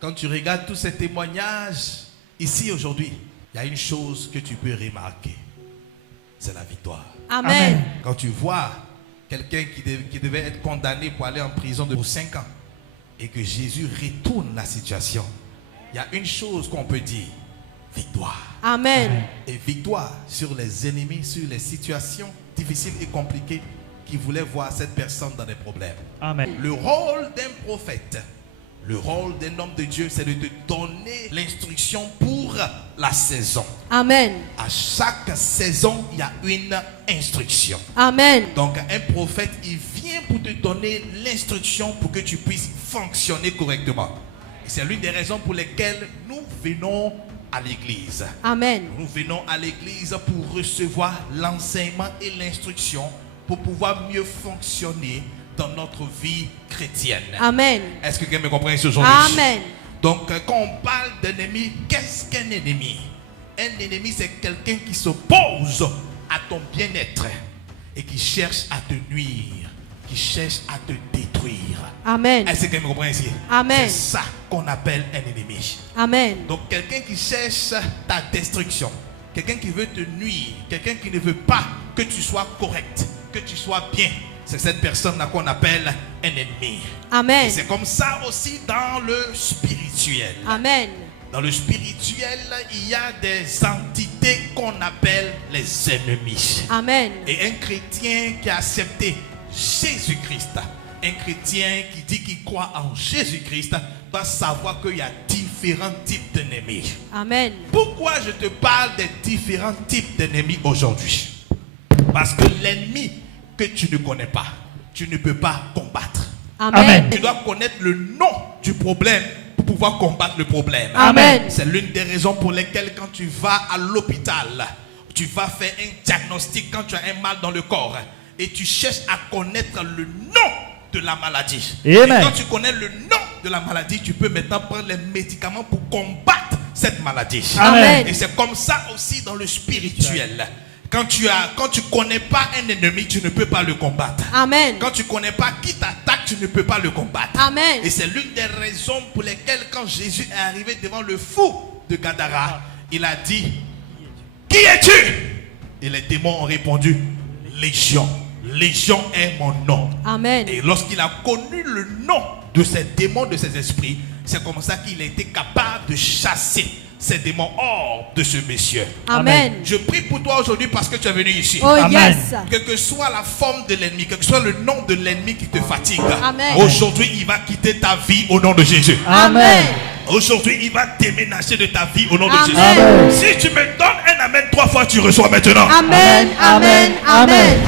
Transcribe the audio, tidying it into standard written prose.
Quand tu regardes tous ces témoignages ici aujourd'hui, il y a une chose que tu peux remarquer. C'est la victoire. Amen. Quand tu vois quelqu'un qui devait être condamné pour aller en prison pour 5 ans et que Jésus retourne la situation, il y a une chose qu'on peut dire. Victoire. Amen. Et victoire sur les ennemis, sur les situations difficiles et compliquées qui voulaient voir cette personne dans des problèmes. Amen. Le rôle d'un prophète, le rôle d'un homme de Dieu, c'est de te donner l'instruction pour la saison. Amen. À chaque saison, il y a une instruction. Amen. Donc un prophète, il vient pour te donner l'instruction pour que tu puisses fonctionner correctement. Et c'est l'une des raisons pour lesquelles nous venons à l'église. Amen. Nous venons à l'église pour recevoir l'enseignement et l'instruction pour pouvoir mieux fonctionner dans notre vie chrétienne. Amen. Est-ce que quelqu'un me comprend ici aujourd'hui? Amen. Donc quand on parle d'ennemi, qu'est-ce qu'un ennemi? Un ennemi, c'est quelqu'un qui s'oppose à ton bien-être et qui cherche à te nuire, qui cherche à te détruire. Amen. Est-ce que quelqu'un me comprend ici? Amen. C'est ça qu'on appelle un ennemi. Amen. Donc quelqu'un qui cherche ta destruction, quelqu'un qui veut te nuire, quelqu'un qui ne veut pas que tu sois correct, que tu sois bien, c'est cette personne-là qu'on appelle un ennemi. Amen. Et c'est comme ça aussi dans le spirituel. Amen. Dans le spirituel, il y a des entités qu'on appelle les ennemis. Amen. Et un chrétien qui a accepté Jésus-Christ, un chrétien qui dit qu'il croit en Jésus-Christ, doit savoir qu'il y a différents types d'ennemis. Amen. Pourquoi je te parle des différents types d'ennemis aujourd'hui? Parce que l'ennemi que tu ne connais pas, tu ne peux pas combattre. Amen. Tu dois connaître le nom du problème pour pouvoir combattre le problème. Amen. C'est l'une des raisons pour lesquelles quand tu vas à l'hôpital, tu vas faire un diagnostic quand tu as un mal dans le corps et tu cherches à connaître le nom de la maladie. Amen. Et quand tu connais le nom de la maladie, tu peux maintenant prendre les médicaments pour combattre cette maladie. Amen. Et c'est comme ça aussi dans le spirituel. Quand tu connais pas un ennemi, tu ne peux pas le combattre. Amen. Quand tu connais pas qui t'attaque, tu ne peux pas le combattre. Amen. Et c'est l'une des raisons pour lesquelles quand Jésus est arrivé devant le fou de Gadara, il a dit: qui es-tu? Et les démons ont répondu: Légion. Légion est mon nom. Amen. Et lorsqu'il a connu le nom de ces démons, de ces esprits, c'est comme ça qu'il a été capable de chasser ces démons hors de ce monsieur. Amen. Je prie pour toi aujourd'hui parce que tu es venu ici. Oh Amen. yes. Quelle que soit la forme de l'ennemi, quel que soit le nom de l'ennemi qui te fatigue, Amen. aujourd'hui il va quitter ta vie au nom de Jésus. Amen. Aujourd'hui il va déménager de ta vie au nom de Amen. Jésus. Si tu me donnes un amen 3 fois, tu reçois maintenant. Amen. Amen. Amen.